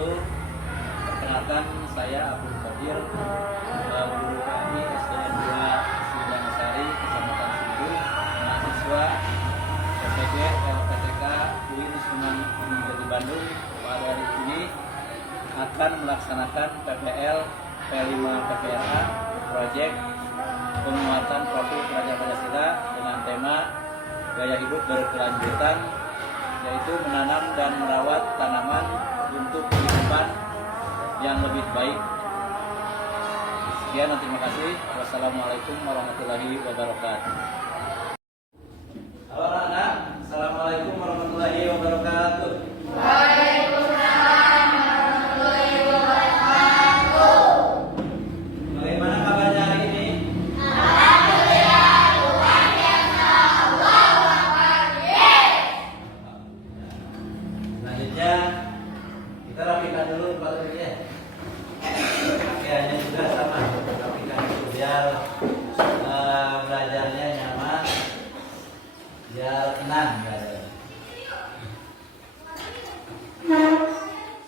wabarakatuh. Perkenalkan, saya Abdul Qadir, guru PMI SDN 2 Sidanasari, Kecamatan Sibu, mahasiswa SPG LPTK UI Sunan Gunung Jati Bandung. Pada hari ini akan melaksanakan PPL P5 PPLA Project penguatan profil pelajar Pancasila dengan tema gaya hidup berkelanjutan, yaitu menanam dan merawat tanaman untuk kehidupan yang lebih baik. Sekian dan terima kasih. Wassalamualaikum warahmatullahi wabarakatuh. Halo anak-anak, assalamualaikum warahmatullahi wabarakatuh. Waalaikumsalam warahmatullahi wabarakatuh. Bagaimana kabarnya hari ini? Alhamdulillah, Tuhan yang Maha Allahu Akbar. Selanjutnya kita rapikan dulu tempat duduknya. Pakaiannya juga sama, rapikan dulu biar belajarnya nyaman, biar tenang belajar.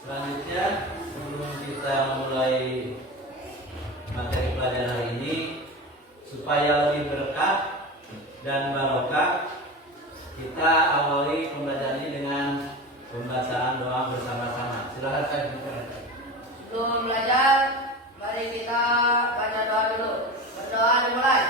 Selanjutnya sebelum kita mulai materi pelajaran hari ini, supaya lebih berkah dan barokah, kita awali pembelajaran ini dengan pembacaan doa bersama-sama. Silakan. Sebelum belajar, mari kita baca doa dulu. Berdoa dimulai.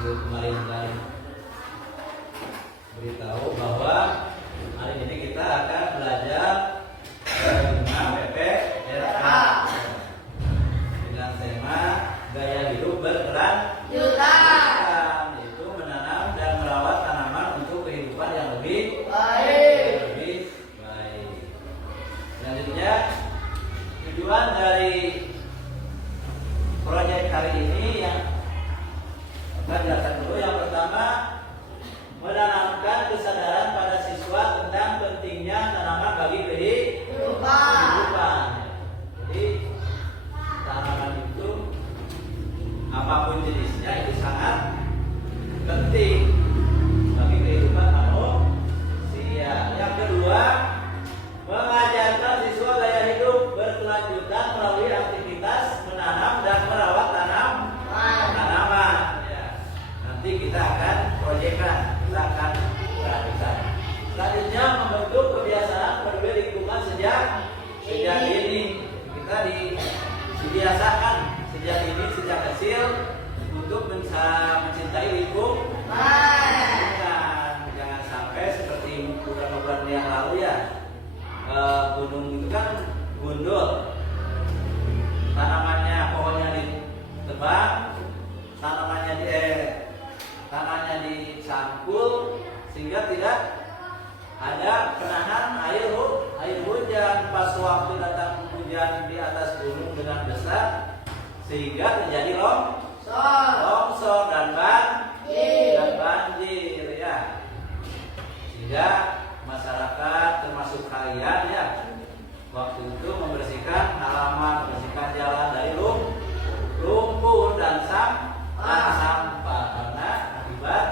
minggu kemarin beritahu bahwa hari ini kita akan belajar PPRA dengan tema gaya hidup berkelanjutan, yaitu menanam dan merawat tanaman untuk kehidupan yang lebih baik. Selanjutnya, tujuan dari proyek hari ini yang akan dilakukan dulu. Yang pertama, menanamkan kesadaran pada siswa tentang pentingnya tanaman bagi kehidupan. Jadi tanaman itu apapun jenisnya itu sangat penting bagi kehidupan manusia. Yang kedua, mengajarkan siswa gaya hidup berkelanjutan melalui aktivitas menanam dan merawat tanaman. Ya. Nanti kita akan proyekkan, kita akan perhatikan. Selanjutnya, membentuk kebiasaan peduli lingkungan sejak ini. Kita dibiasakan sejak kecil untuk mencintai lingkungan. Jangan sampai seperti beberapa bulan yang lalu ya, gunung itu kan gundul, tanamannya, pohonnya ditebang, tanahnya dicangkul sehingga tidak ada penahan air hujan. Pas waktu datang hujan di atas gunung dengan besar sehingga terjadi longsor dan banjir ya. Sehingga masyarakat termasuk kalian ya waktu itu membersihkan halaman, membersihkan jalan dari lumpur dan sampah karena akibat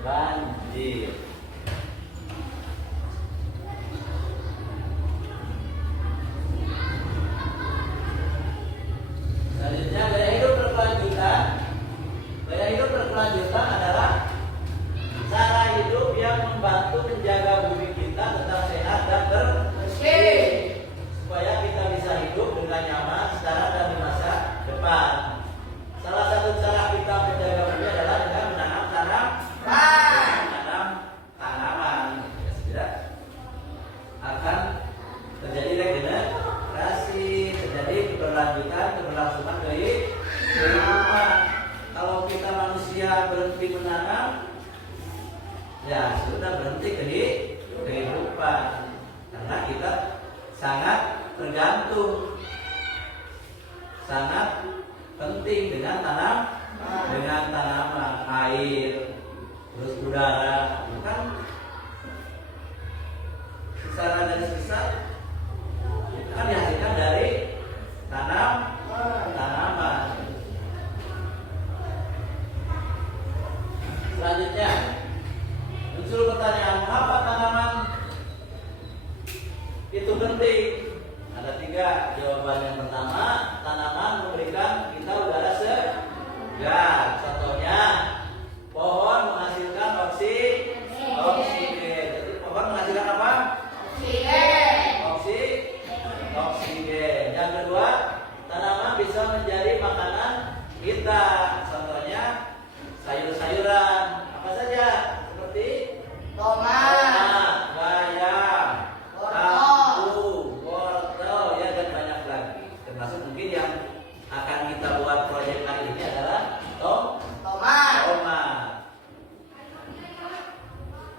banjir. Selanjutnya, gaya hidup berkelanjutan adalah cara hidup yang membantu menjaga bumi kita tetap sehat dan bersih supaya kita bisa hidup dengan nyaman sekarang dan di masa depan. Salah satu cara kita menjaga bumi adalah dengan menanam tanaman. Ya, tidak akan terjadi regenerasi, terjadi keberlangsungan kehidupan. Kalau kita manusia berhenti menanam, ya sudah berhenti kehidupan, karena kita sangat tergantung, sangat penting dengan tanaman, air, terus udara, kan secara garis besar itu kan dihasilkan dari tanaman. Selanjutnya, muncul pertanyaan, mengapa tanaman itu penting? Ada 3 jawaban. Yang pertama, tanaman memberikan kita udara segar. Contohnya, pohon menghasilkan oksigen. Jadi pohon menghasilkan apa? Oksigen. Yang kedua, tanaman bisa menjadi makanan kita. Contohnya, sayur-sayuran apa saja seperti tomat, bayam, wortel ya, dan banyak lagi. Termasuk mungkin yang akan kita buat proyek kali ini adalah tomat.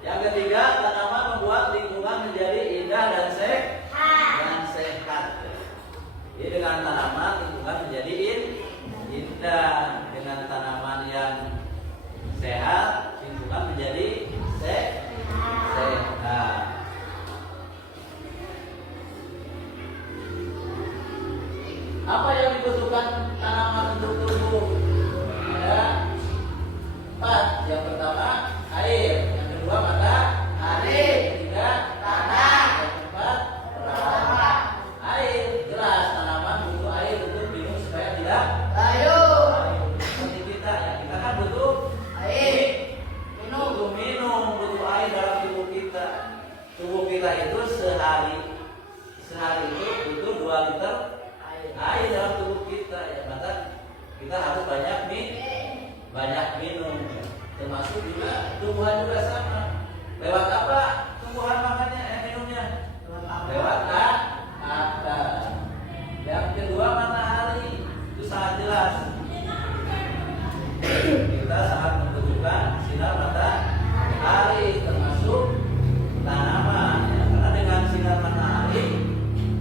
Yang ketiga, tanaman membuat lingkungan menjadi indah dan sehat. Jadi dengan tanaman lingkungan menjadi indah. Dengan tanaman yang sehat, lingkungan menjadi sehat. Apa yang dibutuhkan tanaman untuk tumbuh? Ada 4. Yang pertama, air. Yang kedua, matahari. Yang ketiga, tanah. Yang keempat, air. Jelas tanaman butuh air untuk minum supaya tidak layu. Seperti kita ya, kita kan butuh air. Butuh air dalam tubuh kita. Tubuh kita itu sehari itu butuh 2 liter air dalam tubuh kita ya. Maka kita harus banyak termasuk juga tumbuhan juga sama. Lewat apa tumbuhan makannya, minumnya? Lewat akar. Yang kedua matahari, itu sangat jelas. Kita sangat membutuhkan sinar matahari, termasuk tanaman. Ya, karena dengan sinar matahari,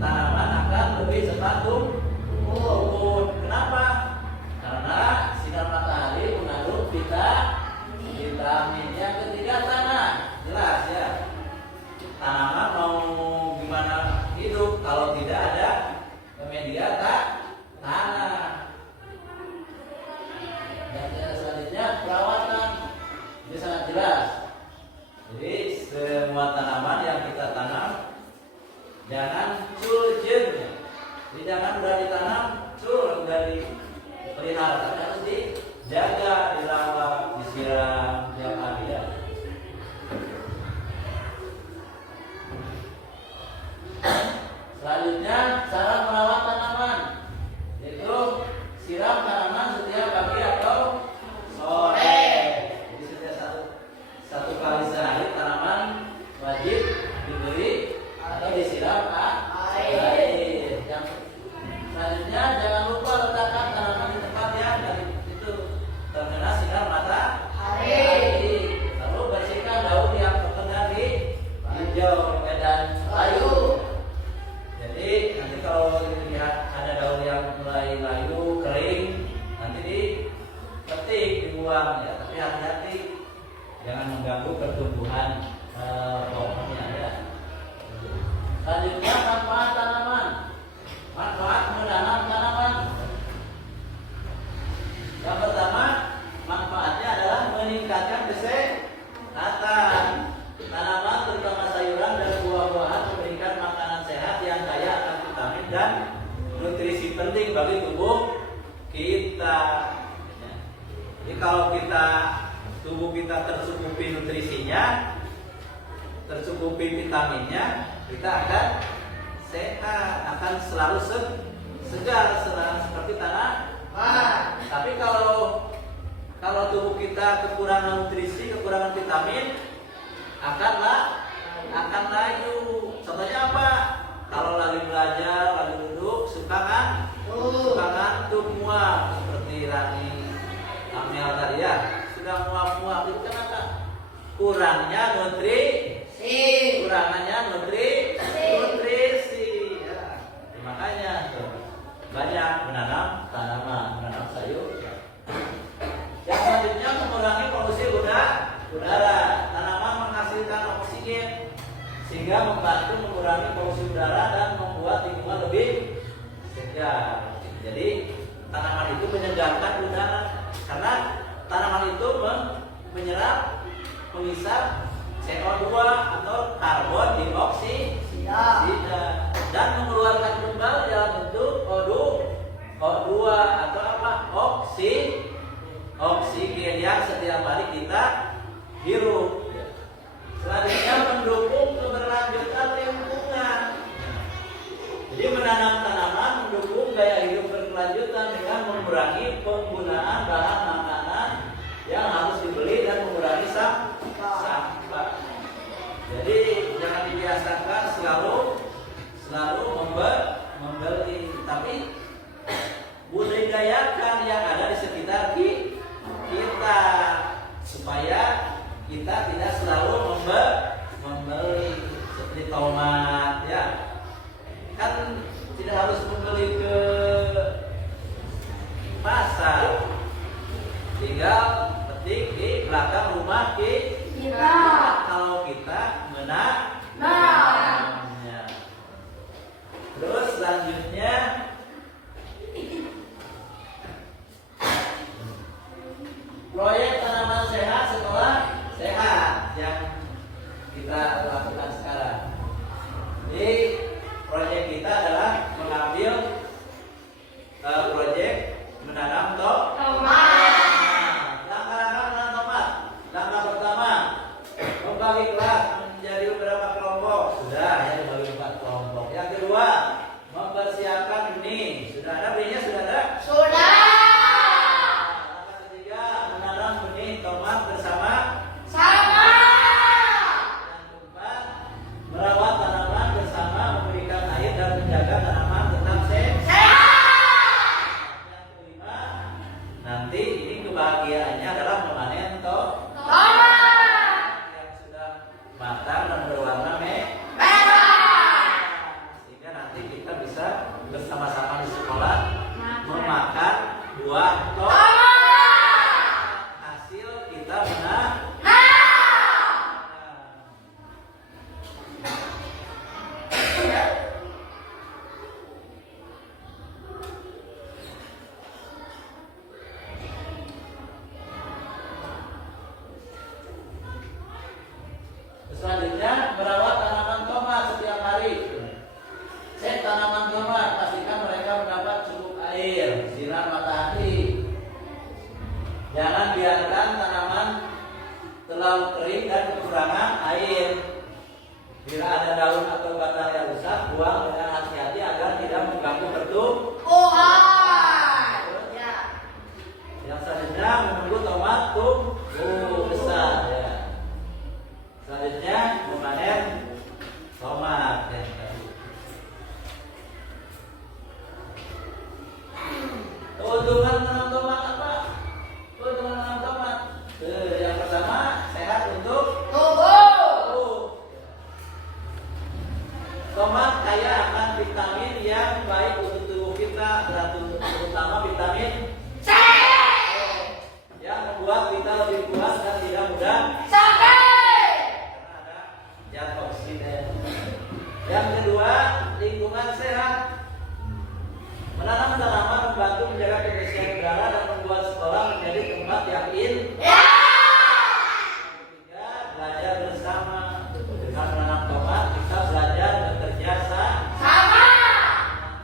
tanaman akan lebih cepat tumbuh. Kenapa? Karena sinar matahari mengandung vitamin. Yang ketiga tanah, jelas ya. Tanaman mau gimana hidup kalau tidak ada media tanah. Dan selanjutnya perawatan, ini sangat jelas. Jadi semua tanaman yang kita tanam jangan culjen. Jadi jangan udah ditanam cul, udah dipelihara, tapi harus dijaga, dirawat, disiram tiap hari ya. Selanjutnya cara merawat tanaman, yaitu siram tanaman setiap pagi atau sore. Jadi setiap satu kali sehari tanaman wajib diberi atau disiram air. Yang selanjutnya jangan lupa letakkan tanaman di tempat yang dari itu terkena sinar matahari. Lalu bersihkan daun yang terkena di hijau dan layu. Jadi nanti kalau dilihat ada daun yang mulai layu, kering, nanti dipetik, dibuang ya. Tapi hati-hati, jangan mengganggu pertumbuhan pohonnya ya. Selanjutnya manfaat tanaman, manfaat menanam tanaman. Yang pertama manfaatnya adalah meningkatkan kesehatan. Tanaman terutama sayuran dan buah-buahan memberikan makanan sehat yang kaya akan vitamin dan nutrisi penting bagi tubuh kita. Jadi kalau tubuh kita tercukupi nutrisinya, tercukupi vitaminnya, kita akan sehat, akan selalu segar, seperti tanaman. Tapi kalau tubuh kita kekurangan nutrisi, kekurangan vitamin, akan layu. Contohnya apa? Kalau lagi belajar, lagi duduk, suka ngantuk, mual, seperti Rani Amel tadi ya, sudah mual-mual. Itu kenapa? Kurangnya nutrisi. Ya. Makanya banyak menanam tanaman, menanam sayur. Yang selanjutnya mengurangi polusi udara. Tanaman menghasilkan oksigen sehingga membantu mengurangi polusi udara dan membuat lingkungan lebih segar. Jadi tanaman itu menyegarkan udara karena tanaman itu menyerap, mengisap CO2 atau karbon dioksida dan mengeluarkan kembali dalam bentuk O2 atau apa? Oksigen yang setiap hari kita hirup. Selanjutnya mendukung keberlanjutan lingkungan. Jadi menanam tanaman mendukung gaya hidup berkelanjutan dengan mengurangi penggunaan bahan makanan yang harus dibeli dan mengurangi sampah. Jadi jangan dibiasakan selalu membeli, tapi budidayakan yang ada di sekitar kita supaya kita tidak selalu membeli seperti tomat ya. Kan tidak harus membeli ke pasar, tinggal petik di belakang rumah kita kalau kita menanamnya. Terus selanjutnya proyek tanaman sehat sekolah sehat yang kita lakukan sekarang. Jadi proyek kita adalah mengambil proyek menanam tomat. Langkah-langkah menanam tomat. Langkah pertama, membagi kelas menjadi beberapa kelompok. Sudah ya, dibagi 4 kelompok. Yang kedua, mempersiapkan benih. Sudah ada benihnya? Sudah ada? Sudah. Langkah ketiga, menanam benih Jangan biarkan tanaman terlalu kering dan kekurangan air. Bila ada daun atau batang yang rusak, buang dengan hati-hati agar tidak mengganggu pertumbuhan. Ya. Yang selanjutnya menunggu tomat tumbuh besar. Ya. Selanjutnya memanen tomat. Ya. Keuntungan menanam tomat apa? Keuntungan menanam tomat. Yang pertama sehat untuk Tumbuh. Tomat kaya akan vitamin yang baik untuk tubuh kita, terutama vitamin C. yang membuat kita lebih kuat dan tidak mudah Sakit. karena ada zat oksigen. Yang kedua, lingkungan sehat. Menanam tanaman membantu menjaga kebersihan udara dan membuat sekolah menjadi tempat yang indah. Ya. Ketiga, belajar bersama. Dengan menanam tomat, kita belajar bekerja Sama.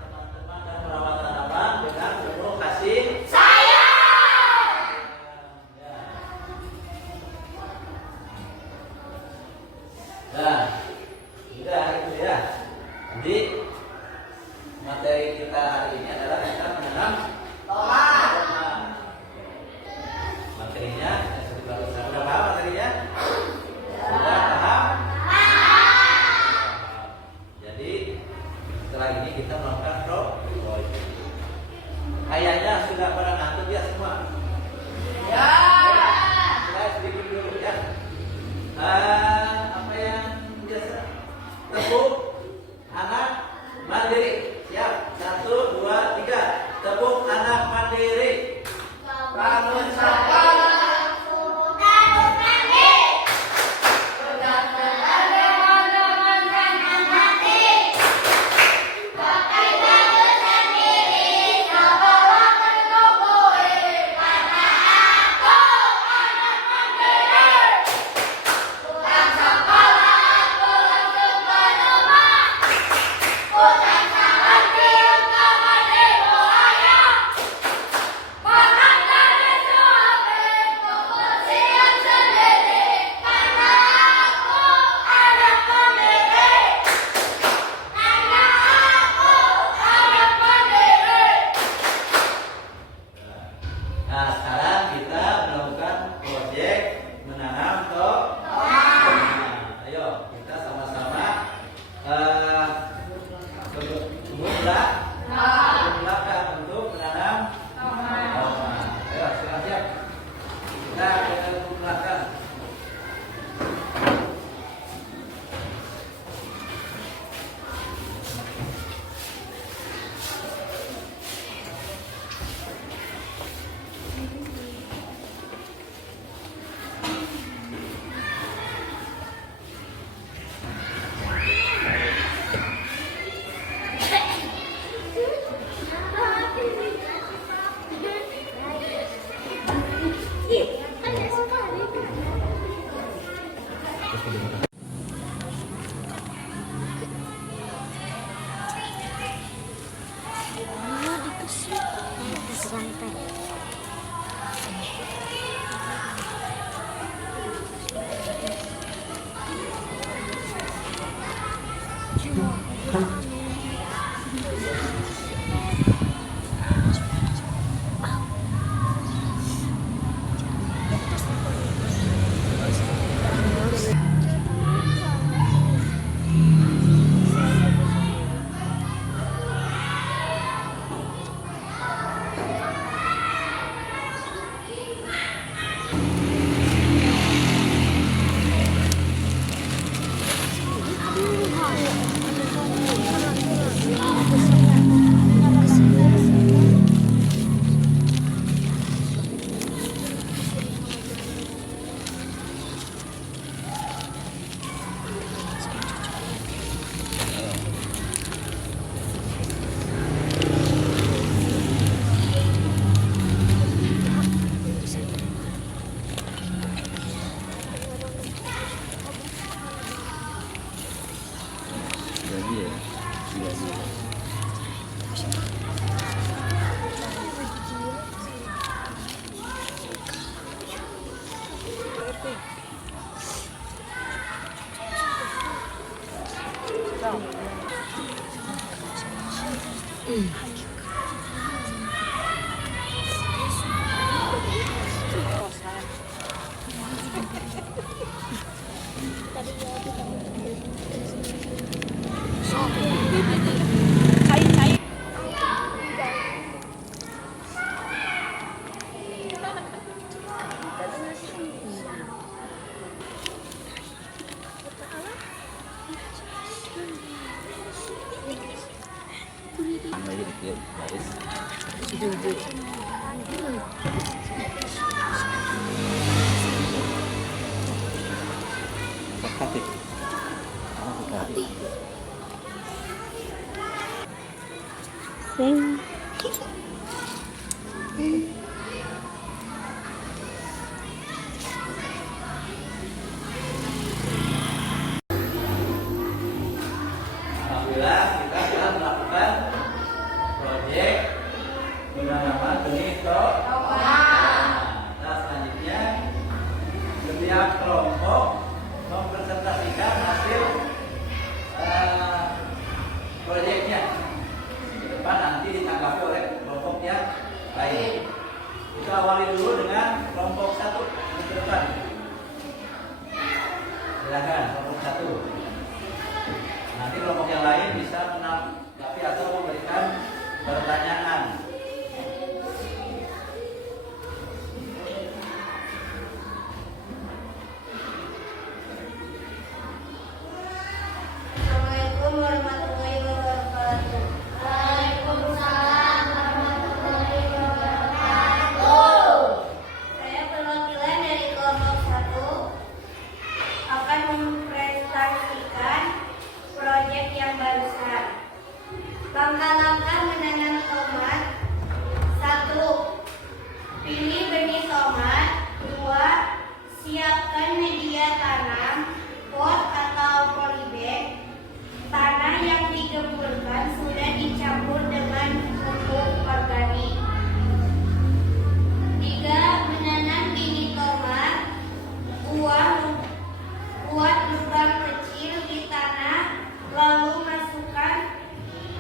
teman-teman dan merawat tanaman dengan penuh kasih. Sayang. Ya. Nah, udah itu ya. Jadi materi kita hari ini adalah kita menanam Tomat. tomat. Materinya sudah paham materinya? Sudah paham? Jadi setelah ini kita melakukan proyek. Kayaknya sudah pada ngantuk ya semua. Ya. Saya sedikit dulu ya. Apa yang biasa? Tepuk anak mandiri. Siap? 1, 2, 3. Tepuk anak mandiri. Bangun sekolah. Nah, sekarang kita melakukan proyek menanam tomat. Ayo, kita sama-sama belakang untuk menanam tomat. Ayo, siap-siap. Kita ke belakang. Alhamdulillah kita sudah melakukan proyek bernama benih Nah, selanjutnya setiap kelompok mempresentasikan hasil proyeknya. Di depan nanti ditanggapi oleh kelompok yang lain. Kita awali dulu dengan kelompok satu di depan. Silakan kelompok satu. Nanti kelompok yang lain bisa menanggapi atau memberikan pertanyaan. Assalamualaikum warahmatullahi wabarakatuh. Waalaikumsalam warahmatullahi wabarakatuh. Saya perwakilan dari kelompok 1 akan mempresentasikan proyek yang barusan. Langkah-langkah menanam tomat. 1. Pilih benih tomat. 2. Siapkan media tanam, pot atau polybag. Tanah yang digemburkan sudah dicampur dengan pupuk organik. 3. Menanam biji tomat. Buat lubang kecil di tanah, lalu masukkan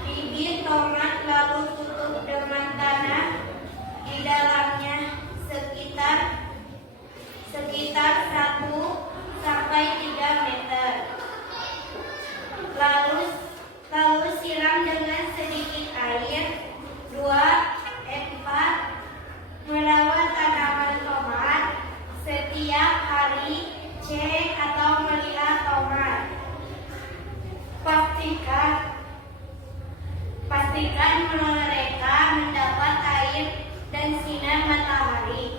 bibit tomat, lalu tutup dengan tanah di dalamnya sekitar 1 sampai 3 meter. Lalu siram dengan sedikit air. 4. Merawat tanaman tomat setiap hari. Cek atau melihat tomat. Pastikan mereka mendapat air dan sinar matahari.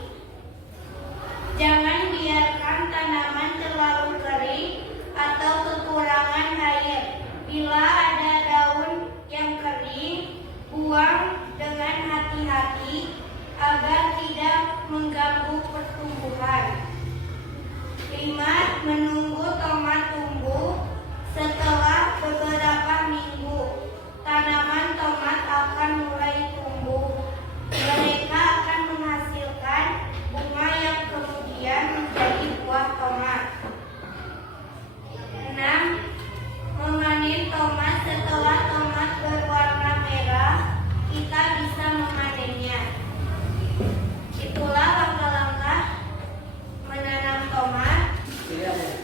Jangan biarkan tanaman terlalu kering atau kekurangan air. Bila ada daun yang kering, buang dengan hati-hati agar tidak mengganggu pertumbuhan. 5. Menunggu tomat tumbuh. Setelah beberapa minggu, tanaman tomat akan mulai tumbuh. Mereka akan menghasilkan bunga yang kemudian menjadi buah tomat. 6. Memanen tomat. Setelah tomat berwarna merah, kita bisa memanennya. Itulah langkah-langkah menanam tomat. Silakan.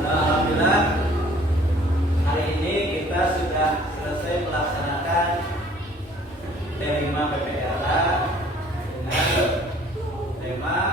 Alhamdulillah, hari ini kita sudah selesai melaksanakan T5 PPLA dengan tema